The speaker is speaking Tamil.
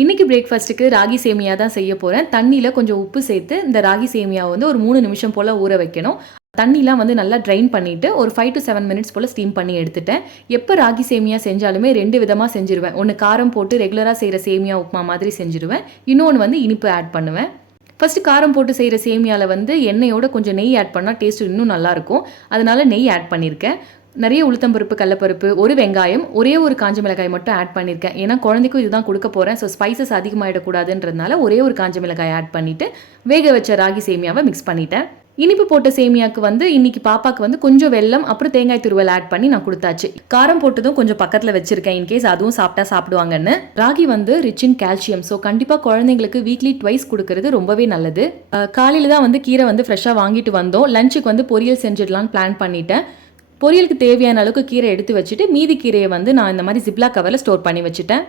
இன்னைக்கு பிரேக்ஃபாஸ்ட்டுக்கு ராகி சேமியா தான் செய்ய போகிறேன். தண்ணியில் கொஞ்சம் உப்பு சேர்த்து இந்த ராகி சேமியாவை வந்து ஒரு 3 நிமிஷம் போல் ஊற வைக்கணும். தண்ணிலாம் வந்து நல்லா ட்ரைன் பண்ணிவிட்டு ஒரு 5 to 7 மினிட்ஸ் போல் ஸ்டீம் பண்ணி எடுத்துட்டேன். எப்போ ராகி சேமியா செஞ்சாலுமே 2 விதமாக செஞ்சுருவேன். ஒன்று காரம் போட்டு ரெகுலராக செய்கிற சேமியா உப்புமா மாதிரி செஞ்சுருவேன். இன்னொன்று வந்து இனிப்பு ஆட் பண்ணுவேன். ஃபஸ்ட்டு காரம் போட்டு செய்கிற சேமியாவில் வந்து எண்ணெயோட கொஞ்சம் நெய் ஆட் பண்ணால் டேஸ்ட் இன்னும் நல்லாயிருக்கும். அதனால நெய் ஆட் பண்ணியிருக்கேன். நிறைய உளுத்தம்பருப்பு, கடலப்பருப்பு, ஒரு வெங்காயம், ஒரே ஒரு காஞ்ச மிளகாய் மட்டும் ஆட் பண்ணியிருக்கேன். ஏன்னா குழந்தைக்கும் இதுதான் கொடுக்க போகிறேன். ஸோ ஸ்பைசஸ் அதிகமாகிடக்கூடாதுன்றதுனால ஒரே ஒரு காஞ்ச மிளகாய் ஆட் பண்ணிவிட்டு வேக வச்ச ராகி சேமியாவை மிக்ஸ் பண்ணிட்டேன். இனிப்பு போட்ட சேமியாவுக்கு வந்து இன்னைக்கு பாப்பாவுக்கு வந்து கொஞ்சம் வெல்லம் அப்புறம் தேங்காய் துருவல் ஆட் பண்ணி நான் கொடுத்தாச்சு. காரம் போட்டதும் கொஞ்சம் பக்கத்தில் வச்சிருக்கேன் இன்கேஸ் அதுவும் சாப்பிட்டா சாப்பிடுவாங்கன்னு. ராகி வந்து ரிச் இன் கால்சியம். ஸோ கண்டிப்பாக குழந்தைங்களுக்கு வீக்லி ட்வைஸ் கொடுக்கறது ரொம்பவே நல்லது. காலையில் தான் வந்து கீரை வந்து ஃப்ரெஷ்ஷாக வாங்கிட்டு வந்தோம். லஞ்சுக்கு வந்து பொரியல் செஞ்சிடலான்னு பிளான் பண்ணிட்டேன். பொரியலுக்கு தேவையான அளவுக்கு கீரை எடுத்து வச்சுட்டு மீதி கீரையை வந்து நான் இந்த மாதிரி ஜிப்லா கவரில் ஸ்டோர் பண்ணி வச்சுட்டேன்.